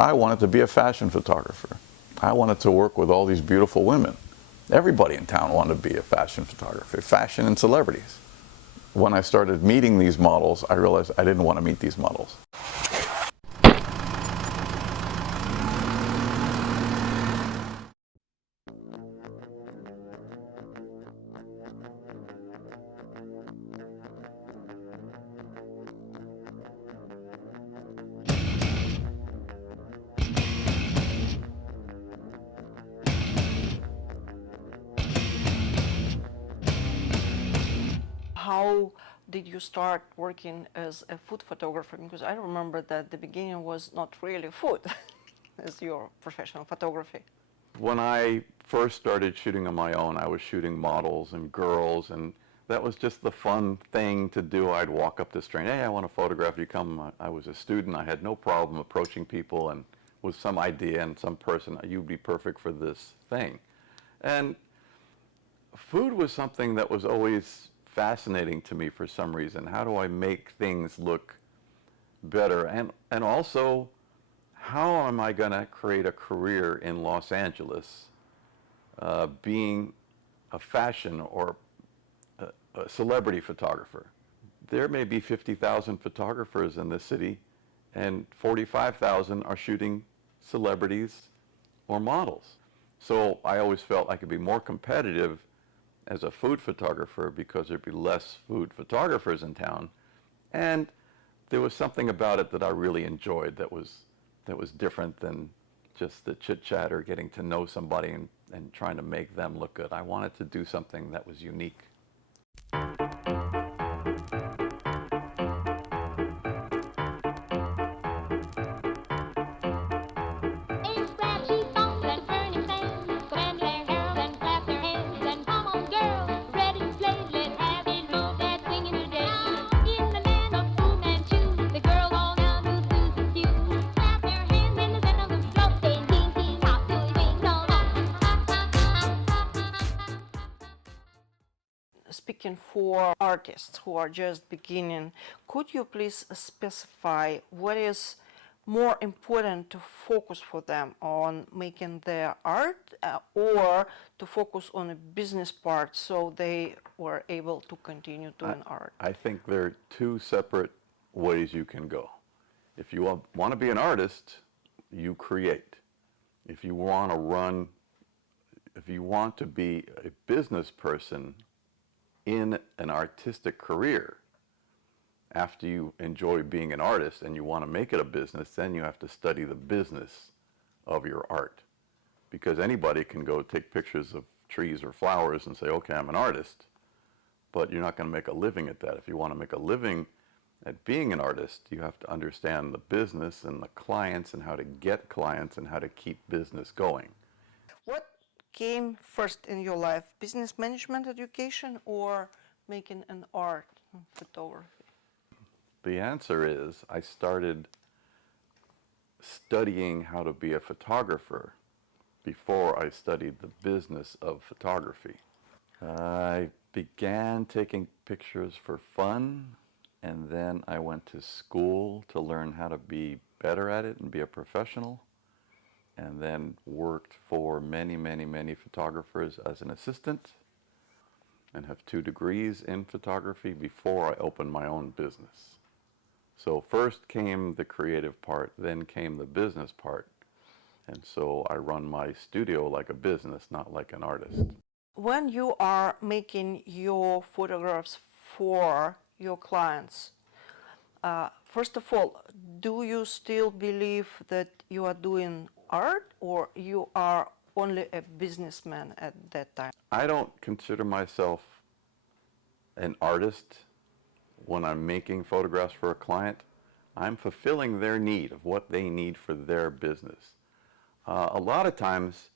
I wanted to be a fashion photographer. I wanted to work with all these beautiful women. Everybody in town wanted to be a fashion photographer, fashion and celebrities. When I started meeting these models, I realized I didn't want to meet these models. How did you start working as a food photographer? Because I remember that the beginning was not really food as your professional photography. When I first started shooting on my own, I was shooting models and girls, and that was just the fun thing to do. I'd walk up to a stranger, hey, I want to photograph you, come. I was a student. I had no problem approaching people and with some idea and some person, you'd be perfect for this thing. And food was something that was always fascinating to me for some reason. How do I make things look better? And also, how am I going to create a career in Los Angeles being a fashion or a celebrity photographer? There may be 50,000 photographers in this city, and 45,000 are shooting celebrities or models. So I always felt I could be more competitive as a food photographer because there'd be less food photographers in town. And there was something about it that I really enjoyed that was different than just the chit-chat or getting to know somebody and trying to make them look good. I wanted to do something that was unique. Speaking for artists who are just beginning, could you please specify what is more important to focus for them on making their art or to focus on a business part so they were able to continue doing art? I think there are two separate ways you can go. If you want to be an artist, you create. If you want to be a business person in an artistic career, after you enjoy being an artist and you want to make it a business, then you have to study the business of your art. Because anybody can go take pictures of trees or flowers and say, okay, I'm an artist, but you're not going to make a living at that. If you want to make a living at being an artist, you have to understand the business and the clients and how to get clients and how to keep business going. What came first in your life, business management education or making an art photography? The answer is I started studying how to be a photographer before I studied the business of photography. I began taking pictures for fun, and then I went to school to learn how to be better at it and be a professional, and then worked for many, many, many photographers as an assistant, and have 2 degrees in photography before I opened my own business. So first came the creative part, then came the business part. And so I run my studio like a business, not like an artist. When you are making your photographs for your clients, first of all, do you still believe that you are doing art or you are only a businessman at that time? I don't consider myself an artist when I'm making photographs for a client. I'm fulfilling their need of what they need for their business. A lot of times,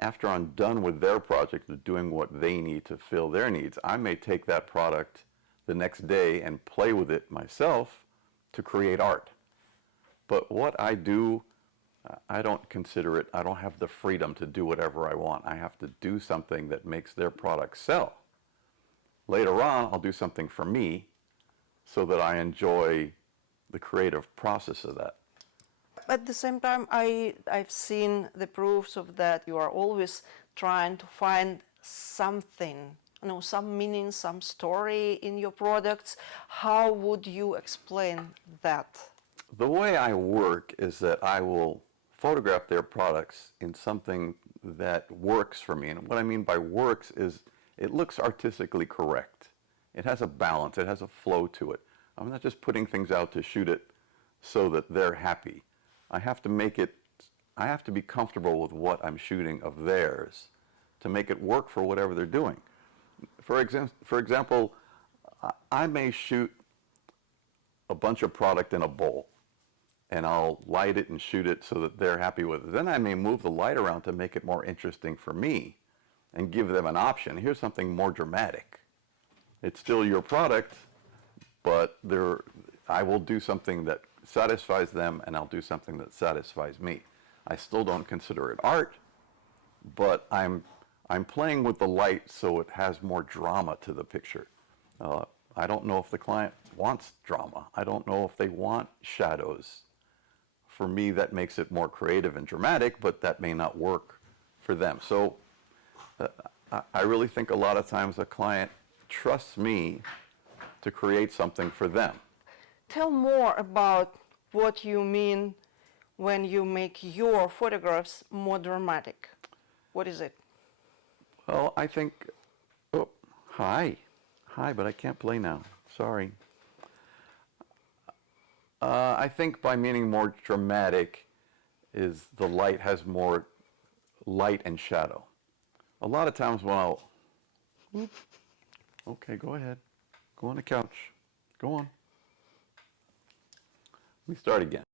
after I'm done with their project of doing what they need to fill their needs, I may take that product the next day and play with it myself to create art. But what I do, I don't consider it, I don't have the freedom to do whatever I want. I have to do something that makes their product sell. Later on, I'll do something for me so that I enjoy the creative process of that. At the same time, I've seen the proofs of that. You are always trying to find something, some meaning, some story in your products. How would you explain that? The way I work is that I will photograph their products in something that works for me. And what I mean by works is it looks artistically correct. It has a balance. It has a flow to it. I'm not just putting things out to shoot it so that they're happy. I have to be comfortable with what I'm shooting of theirs to make it work for whatever they're doing. For example, I may shoot a bunch of product in a bowl, and I'll light it and shoot it so that they're happy with it. Then I may move the light around to make it more interesting for me and give them an option. Here's something more dramatic. It's still your product, but I will do something that satisfies them, and I'll do something that satisfies me. I still don't consider it art, but I'm playing with the light so it has more drama to the picture. I don't know if the client wants drama. I don't know if they want shadows. For me, that makes it more creative and dramatic, but that may not work for them. So I really think a lot of times a client trusts me to create something for them. Tell more about what you mean when you make your photographs more dramatic. What is it? Well, I think, oh, hi, but I can't play now, sorry. I think by meaning more dramatic is the light has more light and shadow. A lot of times when okay, go ahead, go on the couch, go on. Let me start again.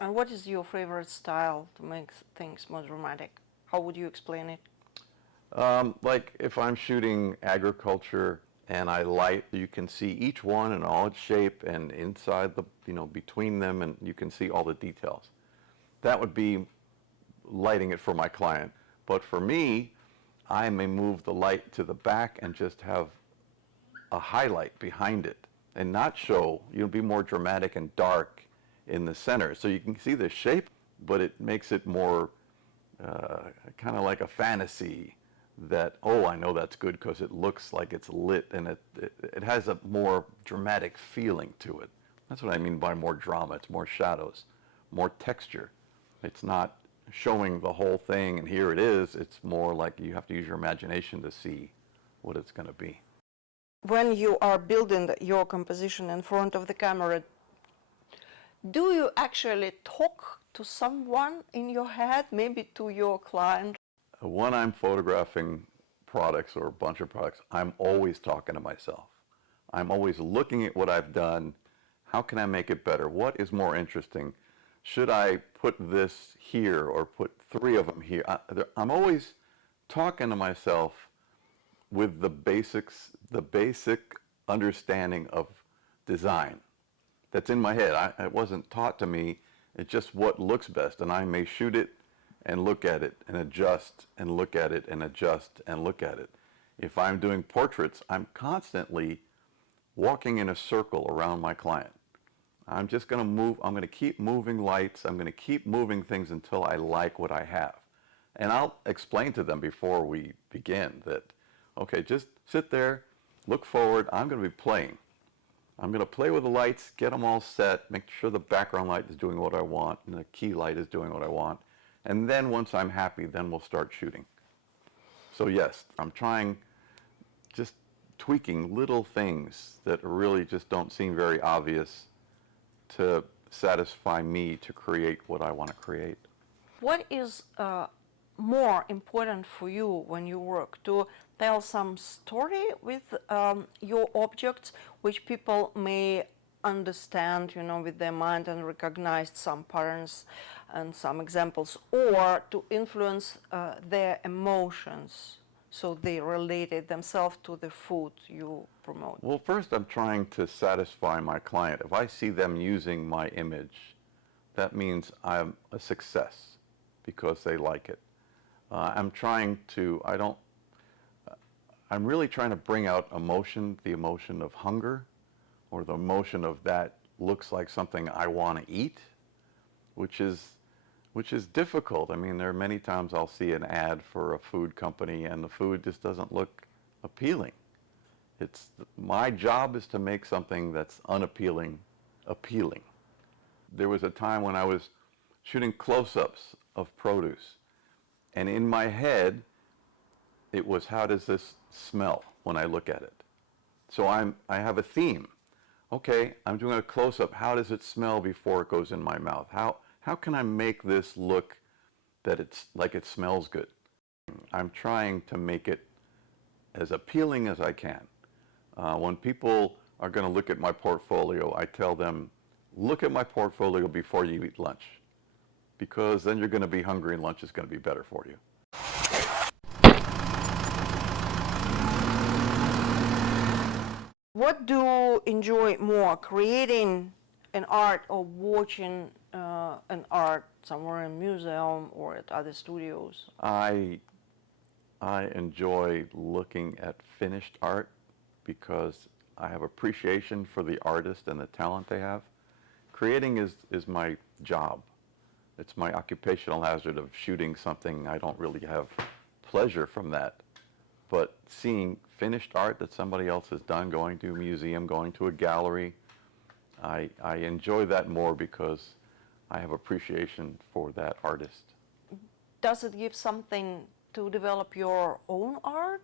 And what is your favorite style to make things more dramatic? How would you explain it? Like if I'm shooting agriculture and I light, you can see each one in all its shape and inside the, between them, and you can see all the details. That would be lighting it for my client. But for me, I may move the light to the back and just have a highlight behind it and not show, be more dramatic and dark in the center. So you can see the shape, but it makes it more kind of like a fantasy that, oh, I know that's good because it looks like it's lit, and it has a more dramatic feeling to it. That's what I mean by more drama. It's more shadows, more texture. It's not showing the whole thing and here it is. It's more like you have to use your imagination to see what it's going to be. When you are building your composition in front of the camera, do you actually talk to someone in your head, maybe to your client? When I'm photographing products or a bunch of products, I'm always talking to myself. I'm always looking at what I've done. How can I make it better? What is more interesting? Should I put this here or put 3 of them here? I'm always talking to myself with the basic understanding of design that's in my head. It wasn't taught to me. It's just what looks best, and I may shoot it and look at it and adjust and look at it and adjust and look at it. If I'm doing portraits, I'm constantly walking in a circle around my client. I'm just going to move. I'm going to keep moving lights. I'm going to keep moving things until I like what I have. And I'll explain to them before we begin that, okay, just sit there, look forward. I'm going to be playing. I'm going to play with the lights, get them all set, make sure the background light is doing what I want and the key light is doing what I want. And then once I'm happy, then we'll start shooting. So yes, I'm trying, just tweaking little things that really just don't seem very obvious to satisfy me to create what I want to create. What is more important for you when you work? To tell some story with your objects, which people may understand, with their mind and recognize some patterns and some examples, or to influence their emotions so they related themselves to the food you promote? Well, first I'm trying to satisfy my client. If I see them using my image, that means I'm a success because they like it. I'm really trying to bring out emotion, the emotion of hunger, or the motion of that looks like something I want to eat, which is difficult. I mean, there are many times I'll see an ad for a food company and the food just doesn't look appealing. My job is to make something that's unappealing appealing. There was a time when I was shooting close-ups of produce, and in my head it was, how does this smell when I look at it? So I have a theme. Okay, I'm doing a close-up. How does it smell before it goes in my mouth? How can I make this look that it's like it smells good? I'm trying to make it as appealing as I can. When people are going to look at my portfolio, I tell them, look at my portfolio before you eat lunch, because then you're going to be hungry and lunch is going to be better for you. What do you enjoy more, creating an art or watching an art somewhere in a museum or at other studios? I enjoy looking at finished art because I have appreciation for the artist and the talent they have. Creating is my job. It's my occupational hazard of shooting something. I don't really have pleasure from that. But seeing finished art that somebody else has done, going to a museum, going to a gallery, I enjoy that more because I have appreciation for that artist. Does it give something to develop your own art?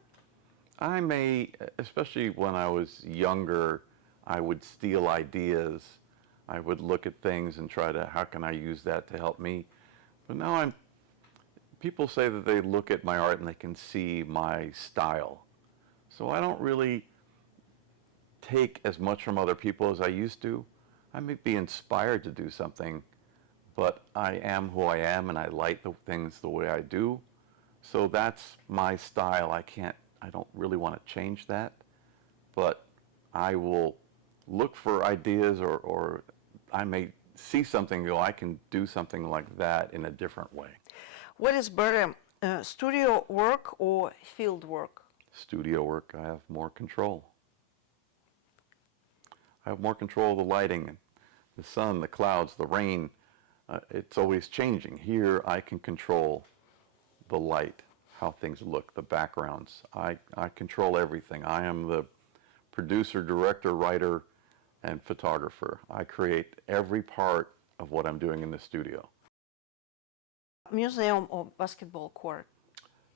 I may, especially when I was younger, I would steal ideas. I would look at things and try to, how can I use that to help me? But now people say that they look at my art and they can see my style. So I don't really take as much from other people as I used to. I may be inspired to do something, but I am who I am and I like the things the way I do. So that's my style. I don't really want to change that, but I will look for ideas, or I may see something and go, I can do something like that in a different way. What is better, studio work or field work? Studio work, I have more control. I have more control of the lighting, the sun, the clouds, the rain. It's always changing. Here I can control the light, how things look, the backgrounds. I control everything. I am the producer, director, writer, and photographer. I create every part of what I'm doing in the studio. Museum or basketball court?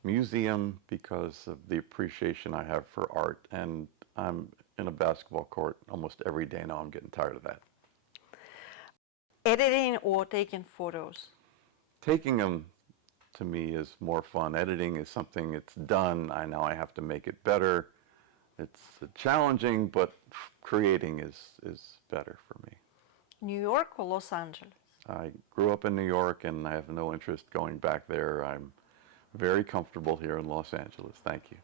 Museum, because of the appreciation I have for art, and I'm in a basketball court almost every day now. I'm getting tired of that. Editing or taking photos? Taking them, to me, is more fun. Editing is something it's done. Now I have to make it better. It's challenging, but creating is better for me. New York or Los Angeles? I grew up in New York and I have no interest going back there. I'm very comfortable here in Los Angeles. Thank you.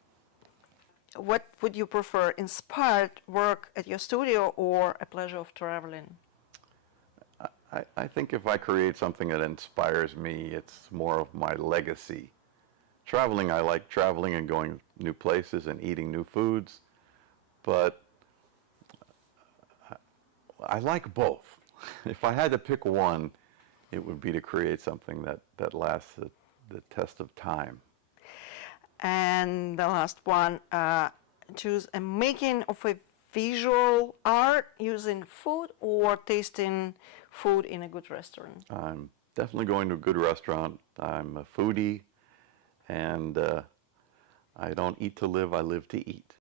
What would you prefer, inspired work at your studio or a pleasure of traveling? I think if I create something that inspires me, it's more of my legacy. Traveling, I like traveling and going new places and eating new foods, but I like both. If I had to pick one, it would be to create something that lasts the test of time. And the last one, choose a making of a visual art using food or tasting food in a good restaurant? I'm definitely going to a good restaurant. I'm a foodie, and I don't eat to live, I live to eat.